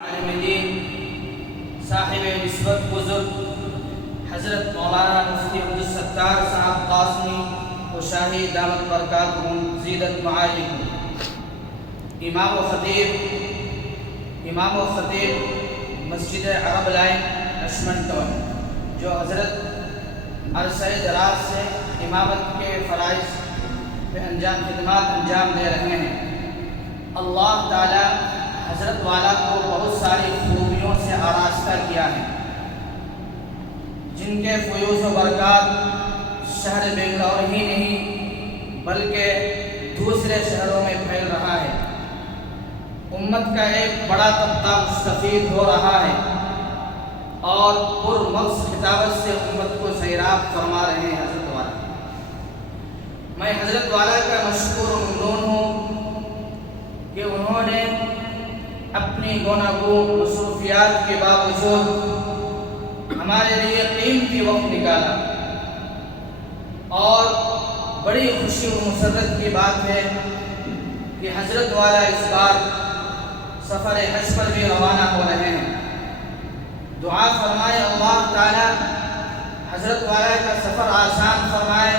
عالم صاحب نسبت بزرگ حضرت مولانا مفتی عبدالستار صاحب قاسمی و شاہی دامت برکاتہم زیدت معالم امام و خطیب مسجد عرب لائن لشمن ٹون، جو حضرت عرصہ دراز سے امامت کے فرائض پہ خدمات انجام دے رہے ہیں۔ اللہ تعالی حضرت والا کو بہت ساری خوبیوں سے آراستہ کیا ہے، جن کے فیوز و برکات شہر بنگلور ہی نہیں بلکہ دوسرے شہروں میں پھیل رہا ہے۔ امت کا ایک بڑا طبقہ مستفید ہو رہا ہے اور پرمغز خطابت سے امت کو سیراب فرما رہے ہیں حضرت والا۔ میں حضرت والا کا مشکور و ممنون ہوں کہ انہوں نے اپنی گوناگون مصروفیات کے باوجود ہمارے لیے قیمتی وقت نکالا، اور بڑی خوشی و مسرت کی بات ہے کہ حضرت والا اس بار سفر حج پر بھی روانہ ہو رہے ہیں۔ دعا فرمائے اللہ تعالی حضرت والا کا سفر آسان فرمائے،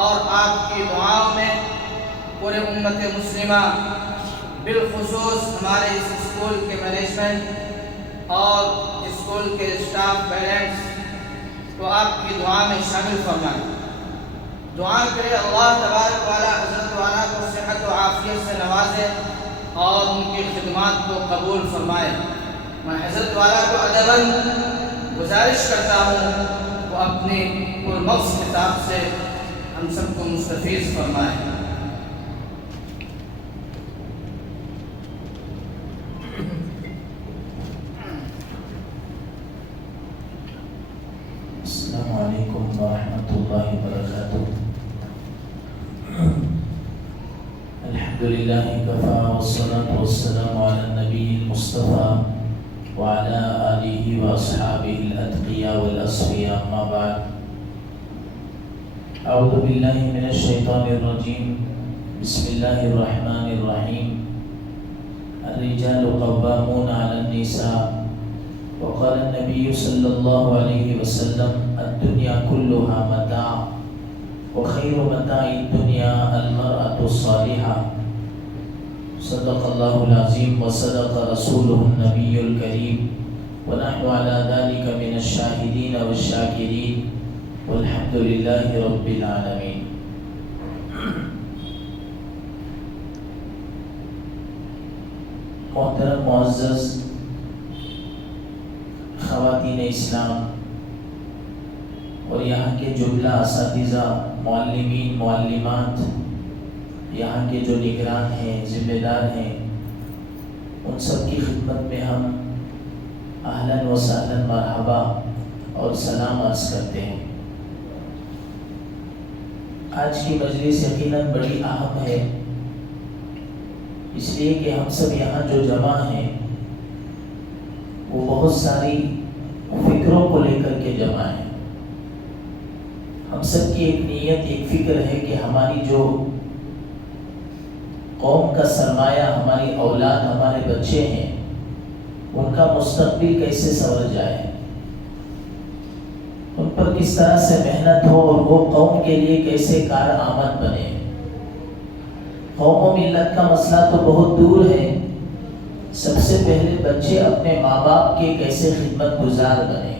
اور آپ کی دعاؤں میں پورے امت مسلمہ بالخصوص ہمارے اس اسکول کے مینجمنٹ اور اسکول کے اسٹاف پیرنٹس کو آپ کی دعا میں شامل فرمائیں۔ دعا کرے اللہ تبارک والا حضرت والا کو صحت و عافیت سے نوازے اور ان کی خدمات کو قبول فرمائے۔ میں حضرت والا کو ادباً گزارش کرتا ہوں وہ اپنی پرمغز خطاب سے ہم سب کو مستفیض فرمائے۔ السلام علیکم ورحمۃ اللہ وبرکاتہ۔ الحمدللہ کفا والصلاة والسلام علی النبی المصطفى وعلى آلہ واصحابہ الاتقیاء والاصفیاء، اما بعد۔ اعوذ باللہ من الشیطان الرجیم، بسم اللہ الرحمن الرحیم۔ الرجال قوامون علی النساء، وقال النبي صلى الله عليه وسلم الدنيا كلها متاع وخير متاع الدنيا المرأة الصالحة، صدق الله العظيم وصدق رسوله النبي الكريم، ونحن على ذلك من الشاهدين والشاكرين، والحمد لله رب العالمين۔ محترم معزز خواتین اسلام اور یہاں کے جملہ اساتذہ، معلمین، معلمات، یہاں کے جو نگران ہیں، ذمہ دار ہیں، ان سب کی خدمت میں ہم اہلاً و سہلاً مرحبا اور سلام عرض کرتے ہیں۔ آج کی مجلس یقیناً بڑی اہم ہے، اس لیے کہ ہم سب یہاں جو جمع ہیں وہ بہت ساری فکروں کو لے کر کے جمع ہیں۔ ہم سب کی ایک نیت، ایک فکر ہے کہ ہماری جو قوم کا سرمایہ، ہماری اولاد، ہمارے بچے ہیں، ان کا مستقبل کیسے سنور جائے، ان پر کس طرح سے محنت ہو اور وہ قوم کے لیے کیسے کارآمد بنے۔ قوم و ملت کا مسئلہ تو بہت دور ہے، سب سے پہلے بچے اپنے ماں باپ کے کیسے خدمت گزار بنے،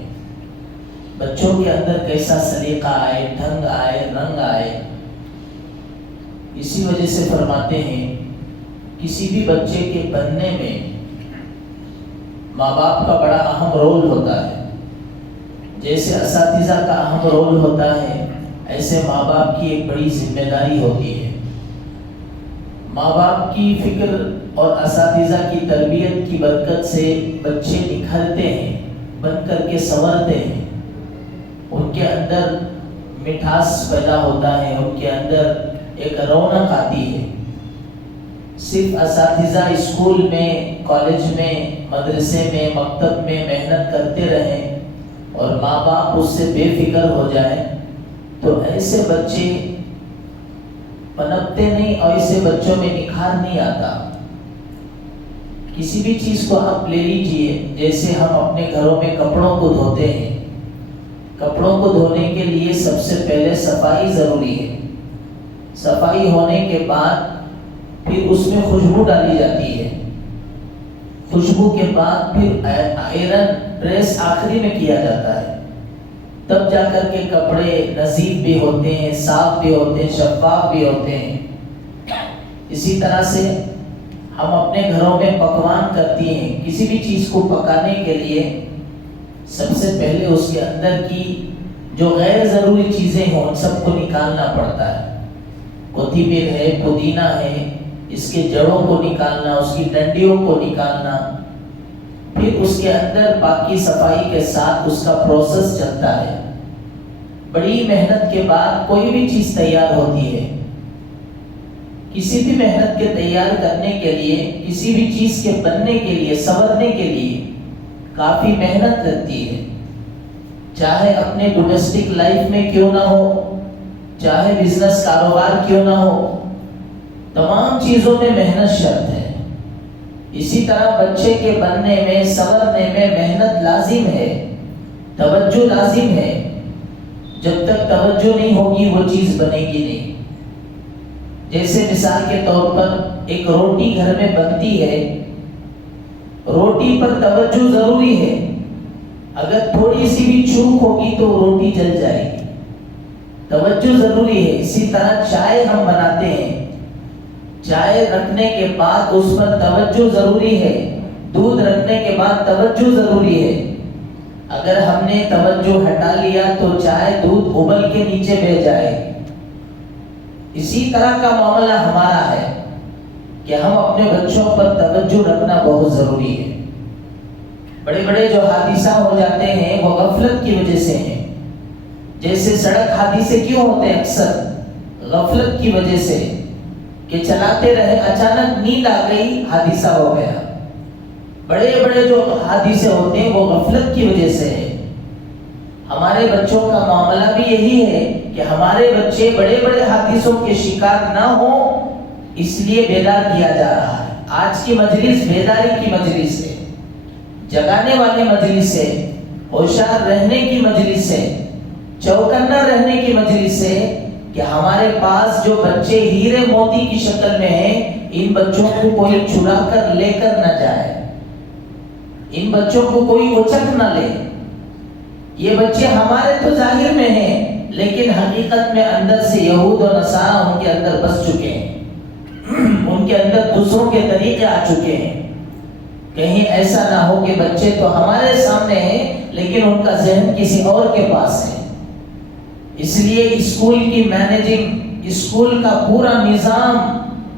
بچوں کے اندر کیسا سلیقہ آئے، ڈھنگ آئے، رنگ آئے۔ اسی وجہ سے فرماتے ہیں کسی بھی بچے کے بننے میں ماں باپ کا بڑا اہم رول ہوتا ہے۔ جیسے اساتذہ کا اہم رول ہوتا ہے، ایسے ماں باپ کی ایک بڑی ذمہ داری ہوتی ہے۔ ماں باپ کی فکر اور اساتذہ کی تربیت کی برکت سے بچے نکھرتے ہیں، بن کر کے سنورتے ہیں، ان کے اندر مٹھاس پیدا ہوتا ہے، ان کے اندر ایک رونق آتی ہے۔ صرف اساتذہ اسکول میں، کالج میں، مدرسے میں، مکتب میں محنت کرتے رہیں اور ماں باپ اس سے بے فکر ہو جائیں تو ایسے بچے پنپتے نہیں، اور ایسے بچوں میں نکھار نہیں آتا۔ کسی بھی چیز کو آپ لے لیجئے، جیسے ہم اپنے گھروں میں کپڑوں کو دھوتے ہیں، کپڑوں کو دھونے کے لیے سب سے پہلے صفائی ضروری ہے، صفائی ہونے کے بعد پھر اس میں خوشبو ڈالی جاتی ہے، خوشبو کے بعد پھر آئرن پریس آخری میں کیا جاتا ہے، تب جا کر کے کپڑے نظیف بھی ہوتے ہیں، صاف بھی ہوتے ہیں، شفاف بھی ہوتے ہیں۔ اسی طرح سے ہم اپنے گھروں میں پکوان کرتی ہیں، کسی بھی چیز کو پکانے کے لیے سب سے پہلے اس کے اندر کی جو غیر ضروری چیزیں ہوں ان سب کو نکالنا پڑتا ہے، کوتمیر ہے، پودینہ ہے، اس کے جڑوں کو نکالنا، اس کی ڈنڈیوں کو نکالنا، پھر اس کے اندر باقی صفائی کے ساتھ اس کا پروسیس چلتا ہے۔ بڑی محنت کے بعد کوئی بھی چیز تیار ہوتی ہے، کسی بھی محنت کے تیار کرنے کے لیے، کسی بھی چیز کے بننے کے لیے، سنورنے کے لیے کافی محنت لگتی ہے، چاہے اپنے ڈومیسٹک لائف میں کیوں نہ ہو، چاہے بزنس کاروبار کیوں نہ ہو، تمام چیزوں میں محنت شرط ہے۔ اسی طرح بچے کے بننے میں، سنورنے میں محنت لازم ہے، توجہ لازم ہے، جب تک توجہ نہیں ہوگی وہ چیز بنے گی نہیں۔ جیسے مثال کے طور پر ایک روٹی گھر میں بنتی ہے، روٹی پر توجہ ضروری ہے، اگر تھوڑی سی بھی چوک ہوگی تو روٹی جل جائے گی، توجہ ضروری ہے۔ اسی طرح چائے ہم بناتے ہیں، چائے رکھنے کے بعد اس پر توجہ ضروری ہے، دودھ رکھنے کے بعد توجہ ضروری ہے، اگر ہم نے توجہ ہٹا لیا تو چائے دودھ ابل کے نیچے بہ جائے۔ اسی طرح کا معاملہ ہمارا ہے کہ ہم اپنے بچوں پر توجہ رکھنا بہت ضروری ہے۔ بڑے بڑے جو حادثہ ہو جاتے ہیں وہ غفلت کی وجہ سے ہیں، جیسے سڑک حادثے کیوں ہوتے ہیں؟ اکثر غفلت کی وجہ سے، کہ چلاتے رہے اچانک نیند آ گئی، حادثہ ہو گیا۔ بڑے بڑے جو حادثے ہوتے ہیں وہ غفلت کی وجہ سے ہے۔ ہمارے بچوں کا معاملہ بھی یہی ہے کہ ہمارے بچے بڑے بڑے حادثوں کے شکار نہ ہوں، اس لیے بیدار کیا جا رہا ہے۔ آج کی مجلس بیداری کی مجلس ہے، جگانے والی مجلس ہے، ہوشیار رہنے کی مجلس ہے، چوکنا رہنے کی مجلس ہے، کہ ہمارے پاس جو بچے ہیرے موتی کی شکل میں ہیں، ان بچوں کو کوئی چرا کر لے کر نہ جائے، ان بچوں کو کوئی اچک نہ لے۔ یہ بچے ہمارے تو ظاہر میں ہیں، لیکن حقیقت میں اندر سے یہود و نصارہ ان کے اندر بس چکے ہیں، ان کے اندر دوسروں کے طریقے آ چکے ہیں۔ کہیں ایسا نہ ہو کہ بچے تو ہمارے سامنے ہیں لیکن ان کا ذہن کسی اور کے پاس ہے۔ اس لیے اسکول کی مینیجنگ، اسکول کا پورا نظام،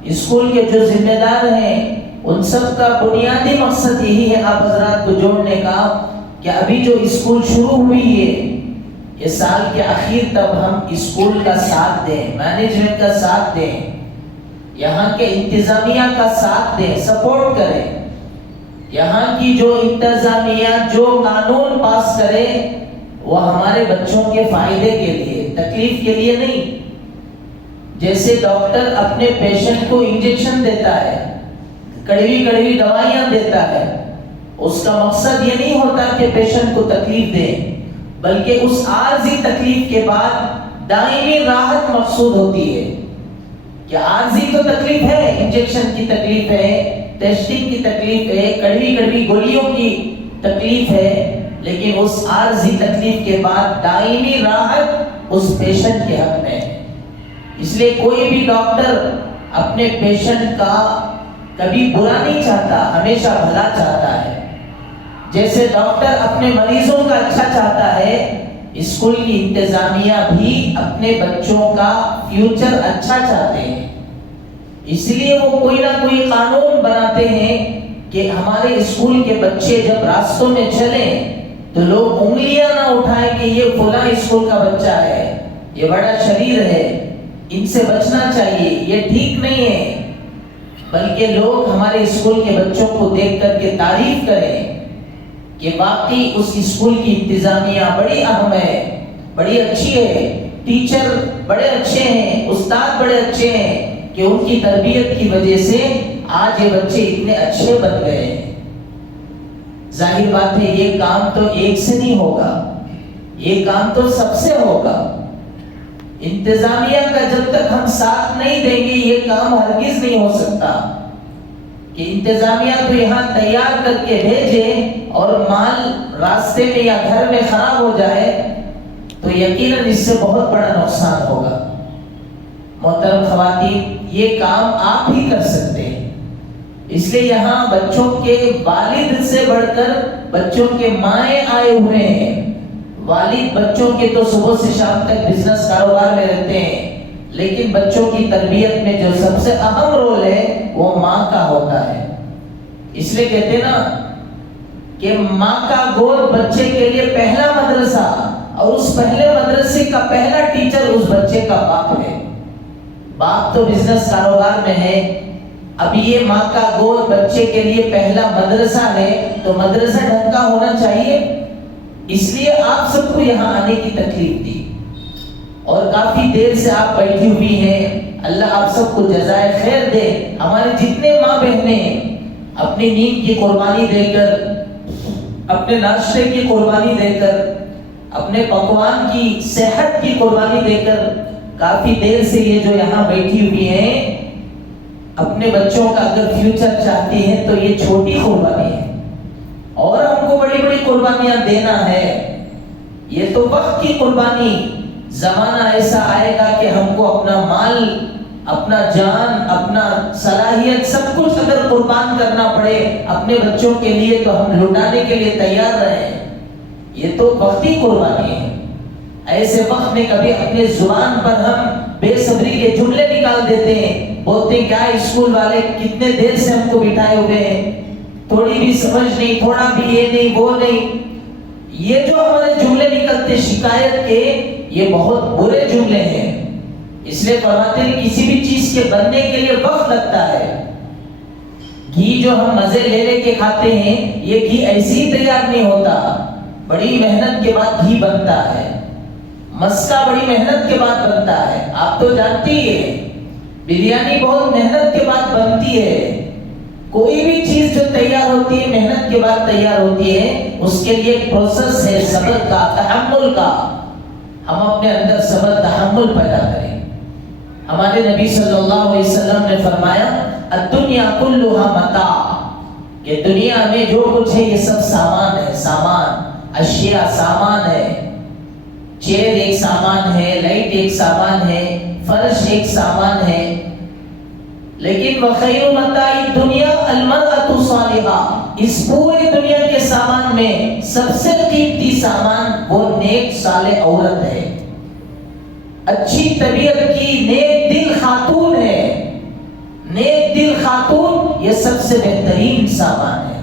اسکول کے جو ذمہ دار ہیں، ان سب کا بنیادی مقصد یہی ہے آپ حضرات کو جوڑنے کا، کہ ابھی جو اسکول شروع ہوئی ہے، یہ سال کے آخر تک ہم اسکول کا ساتھ دیں، مینجمنٹ کا ساتھ دیں، یہاں کے انتظامیہ کا ساتھ دیں، سپورٹ کریں۔ یہاں کی جو انتظامیہ جو قانون پاس کرے وہ ہمارے بچوں کے فائدے کے لیے، تکلیف کے لیے نہیں۔ جیسے ڈاکٹر اپنے پیشنٹ کو انجیکشن دیتا ہے، کڑوی کڑوی دوائیاں دیتا ہے، اس کا مقصد یہ نہیں ہوتا کہ پیشنٹ کو تکلیف دے، بلکہ اس عارضی تکلیف کے بعد دائمی راحت مقصود ہوتی ہے۔ کہ عارضی تو تکلیف ہے، انجیکشن کی تکلیف ہے، ٹیسٹنگ کی تکلیف ہے، کڑوی کڑوی گولیوں کی تکلیف ہے، لیکن اس عارضی تکلیف کے بعد دائمی راحت اس پیشنٹ کے حق میں ہے۔ اس لیے کوئی بھی ڈاکٹر اپنے پیشنٹ کا کبھی برا نہیں چاہتا، ہمیشہ بھلا چاہتا ہے۔ جیسے ڈاکٹر اپنے مریضوں کا اچھا چاہتا ہے، اسکول کی انتظامیہ بھی اپنے بچوں کا فیوچر اچھا چاہتے ہیں، اس لیے وہ کوئی نہ کوئی قانون بناتے ہیں کہ ہمارے اسکول کے بچے جب راستوں میں چلیں تو لوگ انگلیاں نہ اٹھائیں کہ یہ فلاں اسکول کا بچہ ہے، یہ بڑا شریر ہے، ان سے بچنا چاہیے، یہ ٹھیک نہیں ہے، بلکہ لوگ ہمارے اسکول کے بچوں کو دیکھ کر کے تعریف کریں کہ واقعی اس اسکول کی انتظامیہ بڑی اہم ہے، بڑی اچھی ہے، ٹیچر بڑے اچھے ہیں، استاد بڑے اچھے ہیں، کہ ان کی تربیت کی وجہ سے آج یہ بچے اتنے اچھے بن گئے ہیں۔ ظاہر بات ہے یہ کام تو ایک سے نہیں ہوگا، یہ کام تو سب سے ہوگا۔ انتظامیہ کا جب تک ہم ساتھ نہیں دیں گے یہ کام ہرگز نہیں ہو سکتا کہ انتظامیہ تو یہاں تیار کر کے بھیجے اور مال راستے میں یا گھر میں خراب ہو جائے تو یقیناً اس سے بہت بڑا نقصان ہوگا۔ محترم خواتین، یہ کام آپ ہی کر سکتے ہیں، اس لیے یہاں بچوں کے والد سے بڑھ کر بچوں کے مائیں آئے ہوئے ہیں۔ والد بچوں کے تو صبح سے شام تک بزنس کاروبار میں رہتے ہیں، لیکن بچوں کی تربیت میں جو سب سے اہم رول ہے وہ ماں کا ہوتا ہے۔ اس لیے کہتے ہیں نا کہ ماں کا گود بچے کے لیے پہلا مدرسہ، اور اس پہلے مدرسے کا پہلا ٹیچر اس بچے کا باپ ہے۔ باپ تو بزنس کاروبار میں ہے، اب یہ ماں کا گود بچے کے لیے پہلا مدرسہ ہے، تو مدرسہ ڈھنگ کا ہونا چاہیے۔ اس لیے آپ سب کو یہاں آنے کی تکلیف دی اور کافی دیر سے آپ بیٹھی ہوئی ہیں۔ اللہ آپ سب کو جزائے خیر دے۔ ہمارے جتنے ماں بہنیں ہیں اپنی نیند کی قربانی دے کر، اپنے ناشتے کی قربانی دے کر، اپنے پکوان کی صحت کی قربانی دے کر کافی دیر سے یہ جو یہاں بیٹھی ہوئی ہیں، اپنے بچوں کا اگر فیوچر چاہتی ہیں تو یہ چھوٹی قربانی ہے، اور ہم کو بڑی بڑی قربانیاں دینا ہے۔ یہ تو وقت کی قربانی، زمانہ ایسا آئے گا کہ ہم کو اپنا مال، اپنا جان، اپنا صلاحیت سب کچھ اگر قربان کرنا پڑے اپنے بچوں کے لیے تو ہم لٹانے کے لیے تیار رہیں۔ یہ تو وقتی قربانی ہے۔ ایسے وقت میں کبھی اپنے زبان پر ہم بے صبری کے جملے نکال دیتے ہیں، بولتے ہیں کیا اسکول والے کتنے دیر سے ہم کو بٹھائے ہوئے ہیں، تھوڑی بھی سمجھ نہیں، تھوڑا بھی یہ نہیں وہ نہیں۔ یہ جو ہمارے جملے نکلتے شکایت کے، یہ بہت برے جملے ہیں۔ اس لیے فرماتے ہیں کسی بھی چیز کے بننے کے لیے وقت لگتا ہے۔ گھی جو ہم مزے لے لے کے کھاتے ہیں، یہ گھی ایسے ہی تیار نہیں ہوتا، بڑی محنت کے بعد گھی بنتا ہے۔ مسکا بڑی محنت کے بعد بنتا ہے، آپ تو جانتی ہی ہیں۔ بریانی بہت محنت کے بعد بنتی ہے۔ کوئی بھی چیز جو تیار ہوتی ہے محنت کے بعد تیار ہوتی ہے، اس کے لیے ایک پروسیس ہے صبر کا، تحمل کا۔ ہم اپنے اندر صبر تحمل پیدا کریں۔ ہمارے نبی صلی اللہ علیہ وسلم نے فرمایا الدنیا کلھا متاع، کہ دنیا میں جو کچھ ہے یہ سب سامان ہے، سامان، اشیاء سامان ہے۔ چیئر ایک سامان ہے، لائٹ ایک سامان ہے، فرش ایک سامان ہے، لیکن وخیر متاع الدنیا المرأۃ الصالحہ، اس پوری دنیا کے سامان میں سب سے قیمتی سامان وہ نیک صالح عورت ہے، اچھی طبیعت کی نیک دل خاتون ہے۔ نیک دل خاتون یہ سب سے بہترین سامان ہے۔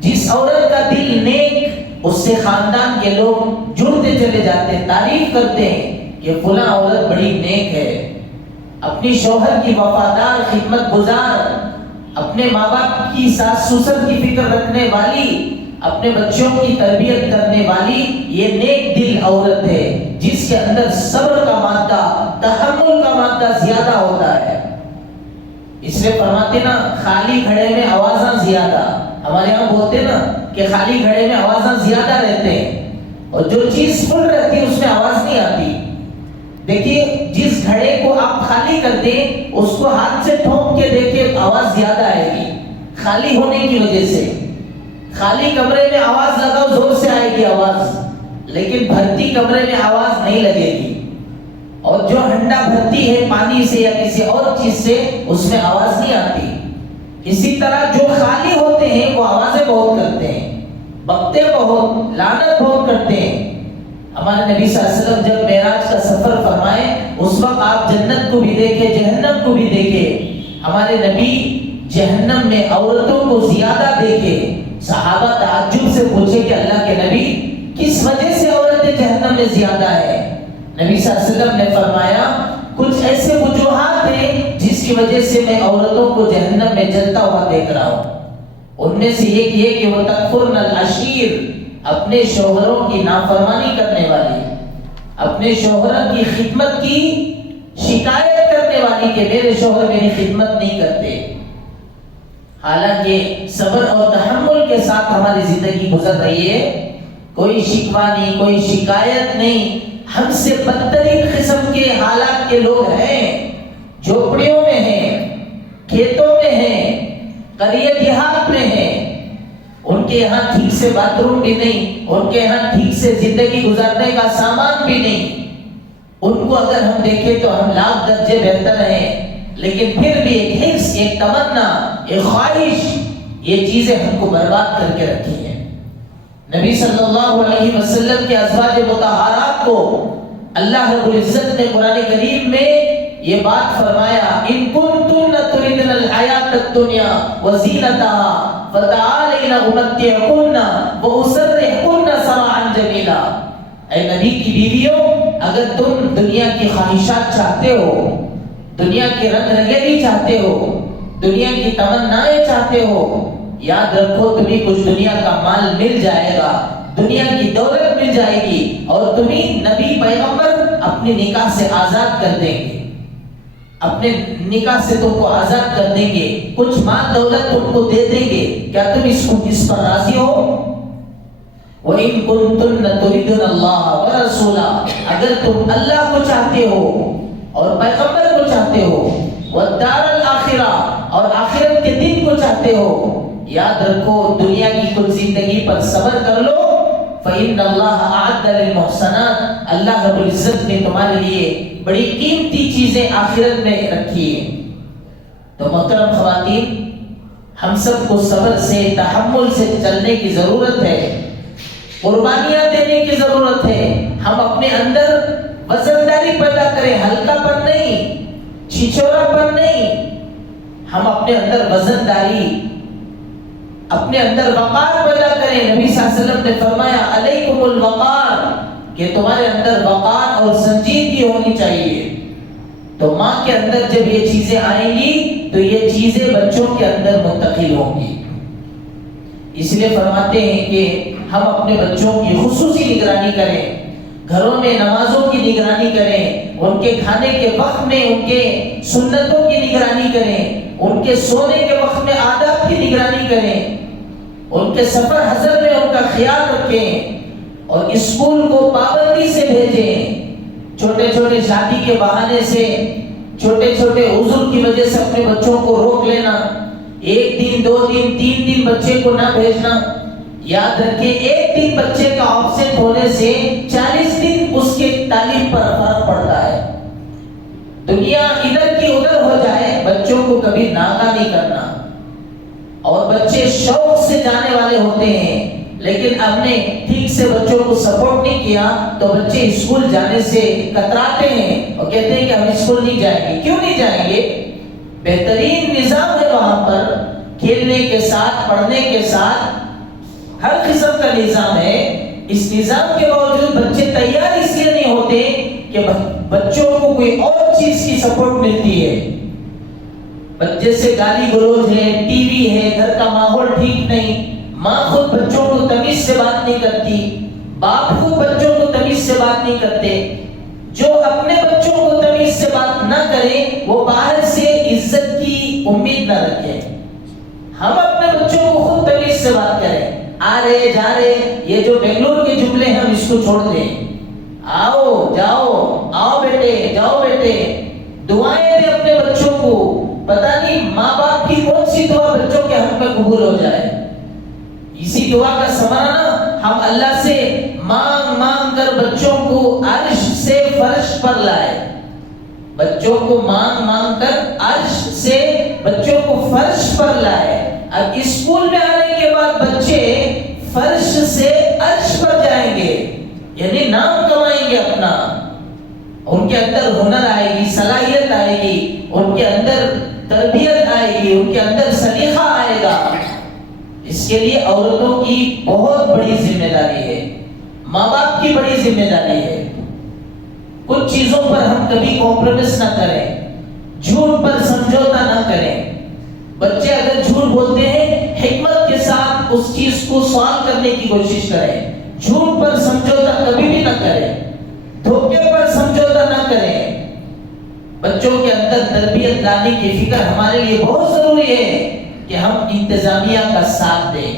جس عورت کا دل نیک، اس سے خاندان کے لوگ جڑتے چلے جاتے ہیں، تعریف کرتے ہیں کہ فلاں عورت بڑی نیک ہے، اپنی شوہر کی وفادار، خدمت گزار، اپنے ماں باپ کی، ساس سسر کی فکر رکھنے والی، اپنے بچوں کی تربیت کرنے والی، یہ نیک دل عورت ہے جس کے اندر صبر کا مادہ، تحمل کا مادہ زیادہ ہوتا ہے۔ اس لیے فرماتے نا خالی گھڑے میں آوازاں زیادہ، ہمارے یہاں بولتے نا کہ خالی گھڑے میں آوازاں زیادہ رہتے ہیں، اور جو چیز فل رہتی ہے اس میں آواز نہیں آتی۔ دیکھیے جس گھڑے کو آپ خالی کر دیں اس کو ہاتھ سے ٹھونک کے دیکھیں آواز زیادہ آئے گی، خالی ہونے کی وجہ سے۔ خالی کمرے میں آواز لگاؤ زور سے آئے گی آواز، لیکن بھرتی کمرے میں آواز نہیں لگے گی، اور جو ہنڈا بھرتی ہے پانی سے یا کسی اور چیز سے اس میں آواز نہیں آتی۔ اسی طرح جو خالی ہوتے ہیں وہ آوازیں بہت کرتے ہیں، بکتے بہت، لعنت بہت کرتے ہیں۔ ہمارے نبی صلی اللہ علیہ وسلم جب معراج کا سفر فرمائے اس وقت آپ جنت کو بھی دیکھے، جہنم کو بھی دیکھے۔ ہمارے نبی جہنم میں عورتوں کو زیادہ دیکھے۔ صحابہ تعجب سے پوچھے کہ اللہ کے نبی کس وجہ سے عورتیں جہنم میں زیادہ ہے؟ نبی صلی اللہ علیہ وسلم نے فرمایا کچھ ایسے وجوہات ہیں جس کی وجہ سے میں عورتوں کو جہنم میں جلتا ہوا دیکھ رہا ہوں۔ ان میں سے ایک یہ کہ وہ تکفرن العشیر، اپنے شوہروں کی نافرمانی کرنے والی، اپنے شوہروں کی خدمت کی شکایت کرنے والی کہ میرے شوہر میری خدمت نہیں کرتے، حالانکہ صبر اور تحمل کے ساتھ ہماری زندگی گزر رہی ہے، کوئی شکوہ نہیں، کوئی شکایت نہیں۔ ہم سے بدترین قسم کے حالات کے لوگ ہیں، جھوپڑیوں میں ہیں، کھیتوں میں ہیں، قریہ دیہات میں ہیں، ان کے یہاں ٹھیک سے باتھ روم بھی نہیں، ان کے یہاں ٹھیک سے زندگی گزارنے کا سامان بھی نہیں۔ ان کو اگر ہم دیکھیں تو ہم لاکھ درجے بہتر ہیں، لیکن پھر بھی ایک حرص، ایک تمنا، ایک خواہش، یہ چیزیں ہم کو برباد کر کے رکھی ہیں۔ نبی صلی اللہ علیہ وسلم کے ازواج مطہرات کو اللہ رب العزت نے قرآن کریم میں یہ بات فرمایا، ان کنتن تردن الحیات الدنیا وزینتها فتعالین امتعکن واسرحکن سراحا جمیلا۔ اے نبی کی بیویوں، اگر تم دنیا کی خواہشات چاہتے ہو، دنیا کی رنگ رنگیلی چاہتے ہو، دنیا کی تمنائیں چاہتے ہو، یاد رکھو تمہیں کچھ دنیا کا مال مل جائے گا، دنیا کی دولت مل جائے گی، اور تمہیں نبی پیغمبر اپنے نکاح سے آزاد کر دیں گے، اپنے نکاح سے تم کو آزاد کر دیں گے، کچھ مال دولت تم کو دے دیں گے۔ کیا تم اس پر راضی ہو؟ وَإِن كُنتُنَّ تُرِدُنَ اللَّهَ وَرَسُولَهُ، اگر تم اللہ کو چاہتے ہو اور پیغمبر کو چاہتے ہو، وَالدَّارَ الْآخِرَةَ اور آخرت کے دن کو چاہتے ہو، یاد رکھو دنیا کی کچھ زندگی پر صبر کر لو، فَإِنَّ اللَّهَ أَعَدَّ لِلْمُحْسَنَاتِ، اللہ رب العزت نے تمہارے لیے بڑی قیمتی چیزیں آخرت میں رکھی ہیں۔ تو محترم خواتین، ہم سب کو صبر سے، تحمل سے چلنے کی ضرورت ہے، قربانیاں دینے کی ضرورت ہے۔ ہم اپنے اندر وزنداری پیدا کریں، ہلکا پن نہیں، چھچورا پن نہیں، ہم اپنے اندر وزنداری، اپنے اندر وقار پیدا کریں۔ نبی صلی اللہ علیہ وسلم نے فرمایا علیکم الوقار، کہ تمہارے اندر وقار اور سنجیدگی ہونی چاہیے۔ تو ماں کے اندر جب یہ چیزیں آئیں گی تو یہ چیزیں بچوں کے اندر منتقل ہوں گی۔ اس لیے فرماتے ہیں کہ ہم اپنے بچوں کی خصوصی نگرانی کریں، گھروں میں نمازوں کی نگرانی کریں، ان کے کھانے کے وقت میں ان کے سنتوں کی نگرانی کریں، ان کے سونے کے وقت میں آداب کی نگرانی کریں، ان کے سفر حضر میں ان کا خیال رکھیں، اور اسکول کو پابندی سے بھیجیں۔ چھوٹے چھوٹے شادی کے بہانے سے، چھوٹے چھوٹے عذر کی وجہ سے اپنے بچوں کو روک لینا، ایک دن، 2 دن، 3 دن بچے کو نہ بھیجنا۔ یاد رکھیں ایک دن بچے کا آبسینٹ ہونے سے 40 دن اس کے تعلیم پر فرق پڑتا ہے۔ دنیا ادھر کی ادھر ہو جائے، بچوں کو کبھی ناکا نہیں کرنا۔ اور بچے شوق سے جانے والے ہوتے ہیں، لیکن ہم نے ٹھیک سے بچوں کو سپورٹ نہیں کیا تو بچے اسکول جانے سے کتراتے ہیں اور کہتے ہیں کہ ہم اسکول نہیں جائیں گے۔ کیوں نہیں جائیں گے؟ بہترین نظام ہے وہاں پر، کھیلنے کے ساتھ، پڑھنے کے ساتھ ہر قسم کا نظام ہے۔ اس نظام کے باوجود بچے تیار اس لیے نہیں ہوتے کہ بچوں کو کوئی اور چیز کی سپورٹ ملتی ہے۔ بچے سے گالی گلوچ ہے، ٹی وی ہے، گھر کا ماحول ٹھیک نہیں، ماں خود بچوں کو تمیز سے بات نہیں کرتی، باپ خود بچوں کو تمیز سے بات نہیں کرتے۔ جو اپنے بچوں کو تمیز سے بات نہ کریں وہ باہر سے عزت کی امید نہ رکھیں۔ ہم اپنے بچوں کو خود تمیز سے بات کریں۔ آ رہے جا رہے، یہ جو بنگلور کے جملے ہیں ہم اس کو چھوڑ دیں۔ آؤ جاؤ، آؤ بیٹے، جاؤ بیٹے، دعائیں دیں اپنے بچوں کو۔ پتہ نہیں ماں باپ کی کون سی دعا بچوں کے حق میں قبول ہو جائے۔ اسی دعا کا سمانا ہم اللہ سے مانگ مانگ کر بچوں کو عرش سے فرش پر لائے، بچوں کو مانگ مانگ کر عرش سے بچوں کو فرش پر لائے۔ اب اسکول میں آنے کے بعد بچے فرش سے عرش پر جائیں گے، یعنی نام کمائیں گے اپنا، ان کے اندر ہنر آئے گی، صلاحیت آئے گی، ان کے اندر تربیت آئے گی، ان کے اندر سلیقہ آئے گا۔ اس کے لیے عورتوں کی بہت بڑی ذمہ داری ہے، ماں باپ کی بڑی ذمہ داری ہے۔ کچھ چیزوں پر ہم کبھی کمپرومائز نہ کریں، جھوٹ پر سمجھوتا نہ کریں۔ بچے اگر جھوٹ بولتے ہیں حکمت کے ساتھ اس چیز کو سوالو کرنے کی کوشش کریں، جھوٹ پر سمجھوتا کبھی بھی نہ کریں، دھوکے پر سمجھوتا نہ کریں۔ بچوں کے اندر تربیت لانے کی فکر ہمارے لیے بہت ضروری ہے۔ کہ ہم انتظامیہ کا ساتھ دیں.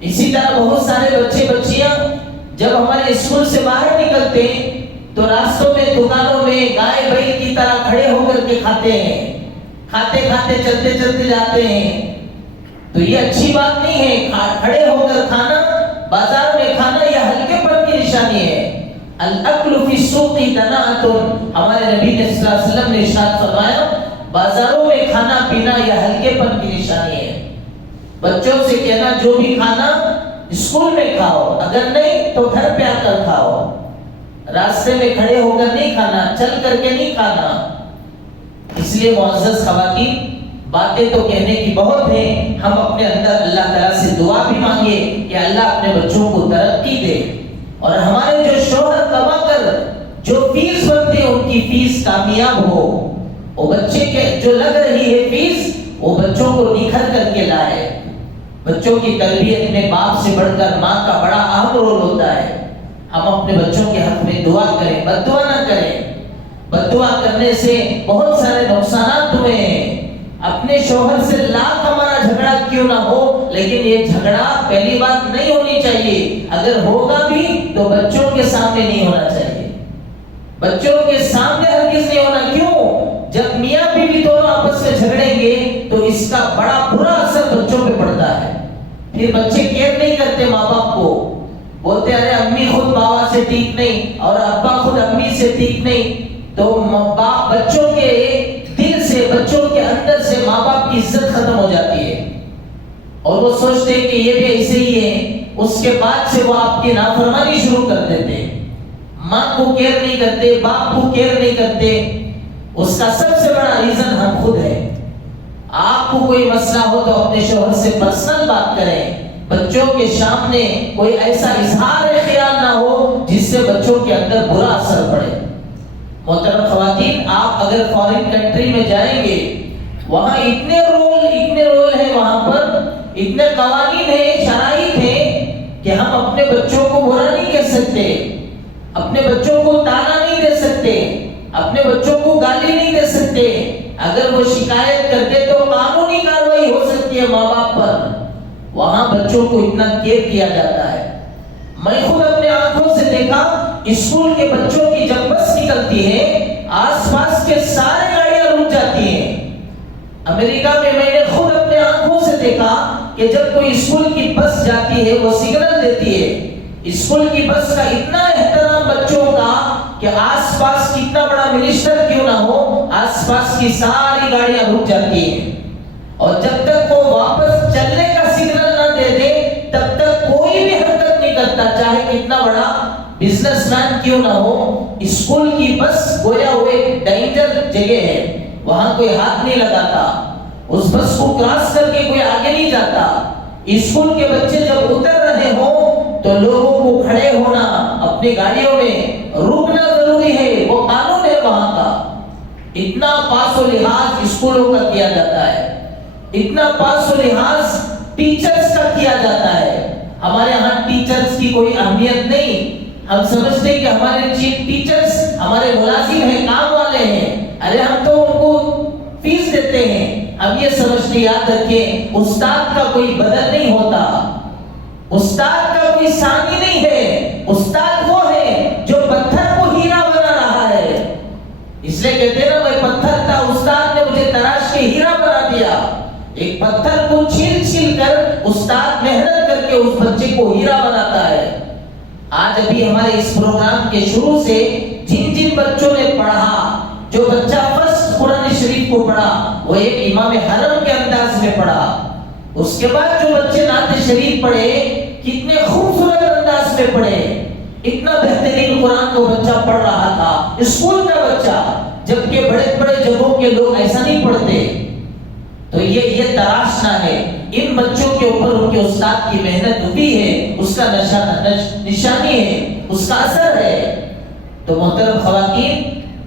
اسی طرح بہت سارے بچے بچیاں جب ہمارے اسکول سے باہر نکلتے ہیں تو راستوں میں دکانوں میں گائے بیل کی طرح کھڑے ہو کر کے کھاتے ہیں, کھاتے کھاتے چلتے چلتے جاتے ہیں. تو یہ اچھی بات نہیں ہے. کھڑے ہو کر کھانا, بازار میں کھانا, یہ ہلکے پن کی نشانی ہے. الاکل فی السوق دناۃ, ہمارے نبی نے صلی اللہ علیہ وسلم نے ارشاد فرمایا بازاروں میں کھانا پینا یہ ہلکے پن کی نشانی ہے. بچوں سے کہنا جو بھی کھانا اسکول میں کھاؤ, اگر نہیں تو گھر پہ آ کر کھاؤ. راستے میں کھڑے ہو کر نہیں کھانا, چل کر کے نہیں کھانا. اس لیے معزز خواتین, باتیں تو کہنے کی بہت ہیں, ہم اپنے اندر اللہ تعالیٰ سے دعا بھی مانگے کہ اللہ اپنے بچوں کو ترقی دے, اور ہمارے جو شوہر کما کر جو فیس بنتے ہیں ان کی فیس کامیاب ہو. وہ بچے کے جو لگ رہی ہے فیس, وہ بچوں کو نکھر کر کے لائے. بچوں کی تربیت میں باپ سے بڑھ کر ماں کا بڑا اہم رول ہوتا ہے. ہم اپنے بچوں کے حق میں دعا کریں, بد دعا نہ کریں. بد دعا کرنے سے بہت سارے نقصانات ہوئے ہیں. اپنے شوہر سے لاکھ ہمارا جھگڑا کیوں نہ ہو, لیکن یہ جھگڑا پہلی بات نہیں ہونی چاہیے. اگر ہوگا بھی تو بچوں کے سامنے نہیں ہونا چاہیے. بچوں کے سامنے ہرگز نہیں ہونا. کیوں؟ جب میاں بیوی دونوں آپس میں جھگڑیں گے تو اس کا بڑا برا اثر بچوں پہ پڑتا ہے. پھر بچے کیئر نہیں کرتے ماں باپ کو, بولتے ارے امی خود بابا سے ٹھیک نہیں اور ابا خود امی سے ٹھیک نہیں. تو باپ بچوں کے دل سے, بچوں کے اندر سے ماں باپ کی عزت ختم ہو جاتی ہے, اور وہ سوچتے ہیں کہ یہ بھی ایسے ہی ہے. اس کے بعد سے وہ آپ کی نافرمانی شروع کر دیتے ہیں. ماں کو کیئر نہیں کرتے, باپ کو کیئر نہیں کرتے. اس کا سب سے بڑا ریزن ہم خود ہیں. آپ کو کوئی مسئلہ ہو تو اپنے شوہر سے پرسنل بات کریں. بچوں کے سامنے کوئی ایسا اظہار خیال نہ ہو جس سے بچوں کے اندر برا اثر پڑے. محترم خواتین, آپ اگر فارن کنٹری میں جائیں گے, وہاں اتنے رول ہیں, وہاں پر اتنے قوانین ہیں, شرائط ہیں کہ ہم اپنے بچوں کو برا نہیں کہہ سکتے, اپنے بچوں کو تانا نہیں دے سکتے, اپنے بچوں کو گالی نہیں دے سکتے. اگر وہ شکایت کرتے تو قانونی کارروائی ہو سکتی ہے ماں باپ پر. وہاں بچوں کو اتنا کیئر کیا جاتا ہے. میں خود اپنے آنکھوں سے دیکھا, اسکول کے بچوں کی جب بس نکلتی ہے آس پاس کے سارے گاڑیاں رک جاتی ہیں. امریکہ میں میں نے خود اپنے آنکھوں سے دیکھا کہ جب کوئی اسکول کی بس جاتی ہے وہ سگنل دیتی ہے. اسکول کی بس کا اتنا احترام بچوں کا کہ آس پاس کتنا بڑا منسٹر کیوں نہ ہو, آس پاس کی ساری گاڑیاں رک جاتی ہیں. اور جب تک وہ واپس چلنے کا سگنل نہ دے دے تب تک کوئی بھی حرکت نہیں کرتا, چاہے کتنا بڑا بزنس مین کیوں نہ ہو. اسکول کی بس گویا وہ ایک ڈینجر جگہ ہے, وہاں کوئی ہاتھ نہیں لگاتا. اس بس کو کراس کر کے کوئی آگے نہیں جاتا. اسکول کے بچے جب اتر رہے ہوں تو لوگوں کو کھڑے ہونا, اپنی گاڑیوں میں رکنا ضروری ہے, وہ قانون ہے وہاں کا. اتنا پاس و لحاظ اسکولوں کا کیا جاتا ہے, اتنا پاس و لحاظ ٹیچرز کا کیا جاتا ہے. ہمارے ہاں ٹیچرز کی کوئی اہمیت نہیں. ہم سمجھتے ہیں کہ ہمارے چیف ٹیچرز ہمارے ملازم ہیں, کام والے ہیں, ارے ہم تو ان کو فیس دیتے ہیں. اب یہ سمجھتے, یاد رکھیں, استاد کا کوئی بدل نہیں ہوتا, استاد کا کوئی ثانی نہیں ہے. استاد وہ ہے جو پتھر کو ہیرا بنا رہا ہے. اس لیے کہتے ہیں نا, میں پتھر تھا, استاد نے مجھے تراش کے ہیرا بنا دیا. ایک پتھر کو چھیل چھیل کر استاد محنت کر کے اس بچے کو ہیرا بناتا ہے. آج ابھی ہمارے اس پروگرام کے شروع سے جن جن بچوں نے پڑھا, جو بچہ فرسٹ قرآن شریف کو پڑھا وہ ایک امام حرم کے انداز میں پڑھا. اس کے بعد جو بچے نعت شریف پڑھے کتنے خوبصورت انداز میں پڑھے. اتنا بہترین قرآن کو بچہ پڑھ رہا تھا, اسکول کا بچہ, جبکہ بڑے بڑے جگہوں کے لوگ ایسا نہیں پڑھتے. تو یہ تراشنا ہے. ان بچوں کے اوپر ان کے استاد کی محنت ہوئی ہے, اس کا نشانی ہے, اس کا اثر ہے. تو محترم خواتین,